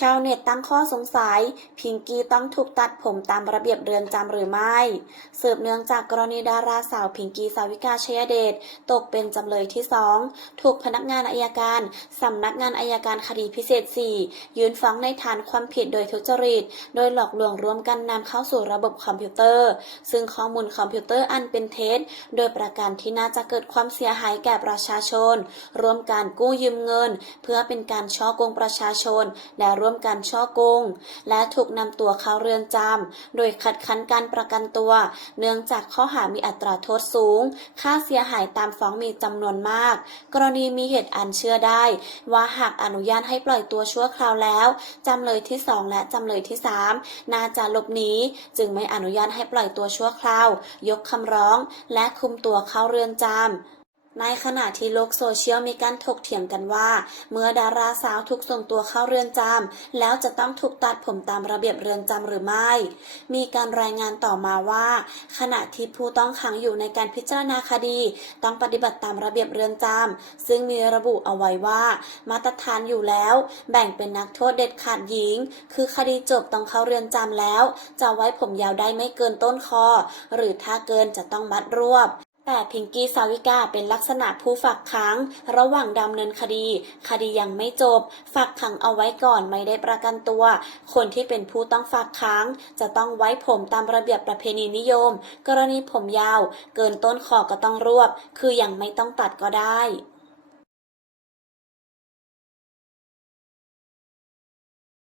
ชาวเน็ตตั้งข้อสงสัย พิงกี้ต้องถูกตัดผมตามระเบียบเรือนจำหรือไม่สืบเนื่องจากกรณีดาราสาวพิงกี้สาวิกาชยเดชตกเป็นจำเลยที่สองถูกพนักงานอายการสำนักงานอายการคดีพิเศษ 4 ยื่นฟ้องในฐานความผิดโดยทุจริต โดยหลอกลวงร่วมกันนำเข้าสู่ระบบคอมพิวเตอร์ ซึ่งข้อมูลคอมพิวเตอร์อันเป็นเท็จโดยประการที่น่าจะเกิดความเสียหายแก่ประชาชนร่วมการกู้ยืมเงิน เพื่อเป็นการช่อกงประชาชนและร่วมมกันช่อโกง และถูกนำตัวเข้าเรือนจำ โดยขัดขันการประกันตัว เนื่องจากข้อหามีอัตราโทษสูง ค่าเสียหายตามฟ้องมีจำนวนมาก กรณีมีเหตุอันเชื่อได้ ว่าหากอนุญาตให้ปล่อยตัวชั่วคราวแล้วจำเลยที่ 2 และจำเลยที่ 3 น่าจะหลบหนีจึงไม่อนุญาตให้ปล่อยตัวชั่วคราว ยกคำร้อง และคุมตัวเข้าเรือนจำ ในขณะที่โลกโซเชียลมีการถกเถียงกันว่า เมื่อดาราสาวถูกส่งตัวเข้าเรือนจำแล้วจะต้องถูกตัดผมตามระเบียบเรือนจำหรือไม่ มีการรายงานต่อมาว่า ขณะที่ผู้ต้องขังอยู่ในการพิจารณาคดี ต้องปฏิบัติตามระเบียบเรือนจำซึ่งมีระบุเอาไว้ว่า มาตรฐานอยู่แล้ว แบ่งเป็นนักโทษเด็ดขาดหญิง คือคดีจบต้องเข้าเรือนจำแล้ว จะไว้ผมยาวได้ไม่เกินต้นคอ หรือถ้าเกินจะต้องมัดรวบ แต่พิงกี้สาวิกาเป็นลักษณะผู้ฝากขัง ระหว่างดำเนินคดี คดียังไม่จบ ฝากขังเอาไว้ก่อนไม่ได้ประกันตัว คนที่เป็นผู้ต้องฝากขัง จะต้องไว้ผมตามระเบียบประเพณีนิยม กรณีผมยาว เกินต้นคอก็ต้องรวบ คือยังไม่ต้องตัดก็ได้